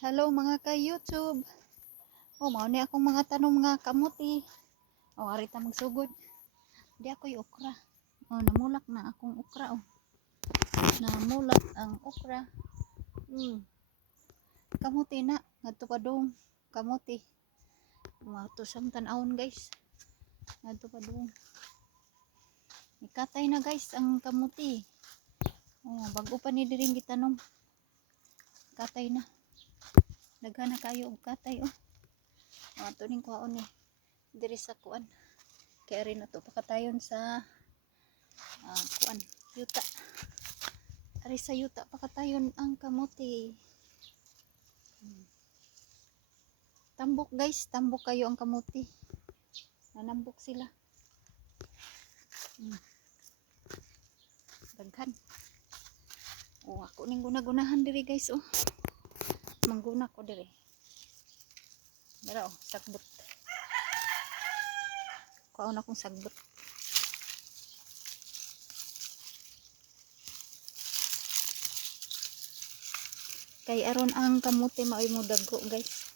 Hello mga ka-YouTube. Mao ni akong mga tanong mga kamuti. Arita magsugod. Di ako'y okra. Namulak na akong okra. Namulak ang okra. Kamuti na. Ngadto pa dong. Kamuti. Matusang tanawon guys. Ngadto pa dong. Ikatay na guys ang kamuti. Bago pa ni diring gitanong. Katay na. Daghan na kayo og katay ato ning kuhaon diri sa kuan kaya rin ato pakatayon sa kuan yuta. Ari sa yuta pakatayon ang kamuti. Tambok guys, tambok kayo ang kamuti. Nanambok sila. Daghan. Ako ning guna-gunahan diri guys mangguna ko diri. Dara sagbot. Kuhaon akong sagbot. Kay aron ang kamuti maoy mo dagko guys.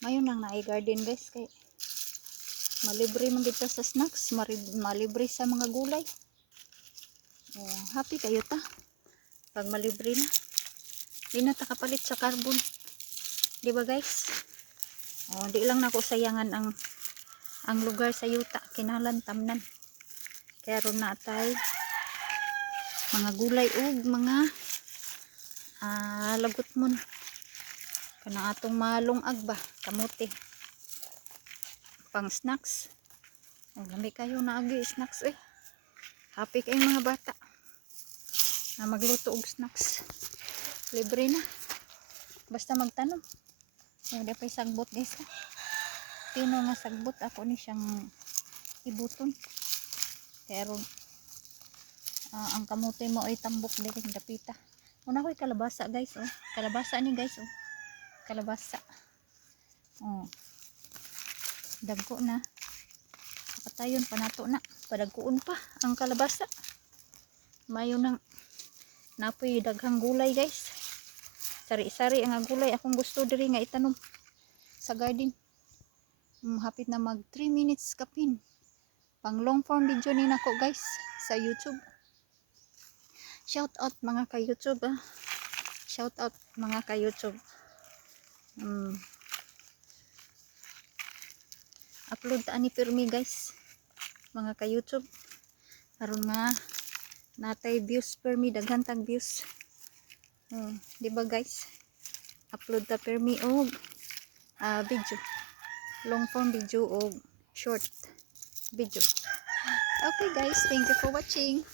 Mayon nang naay garden guys kay malibre man kita sa snacks, malibre sa mga gulay. Happy kayo ta pag malibre na. Di na ta kapalit sa carbon. Di ba guys? Di lang nako sayangan ang lugar sa yuta, kinahanglan tamnan. Kaya ron na tay mga gulay ug mga lagot mon. Kanang atong malungag ba, kamuti. Pang snacks. Lamig kayo na agi snacks Happy kayong mga bata na magluto og snacks. Libre na. Basta magtanong. Di pa'y sagbot guys Tino nga sagbot ako ni siyang ibuton. Pero ang kamuti mo ay tambok diri dapita. Una ko'y kalabasa guys Kalabasa ni guys Kalabasa. Dagko na. Patayon panato na. Padagkuon pa ang kalabasa. Mayo nang napoy daghang gulay guys. Sari-sari ang gulay akong gusto diri nga itanom sa garden. Hapit na mag 3 minutes kapin. Pang long form video ni nako guys sa YouTube. Shout out mga ka-YouTube Shout out mga ka-YouTube. Upload ta ani pirmi guys mga ka-YouTube aron nga natay views pirmi, daghan tag views. Di ba guys? Upload ta pirmi og video, long form video og short video. Okay guys, thank you for watching.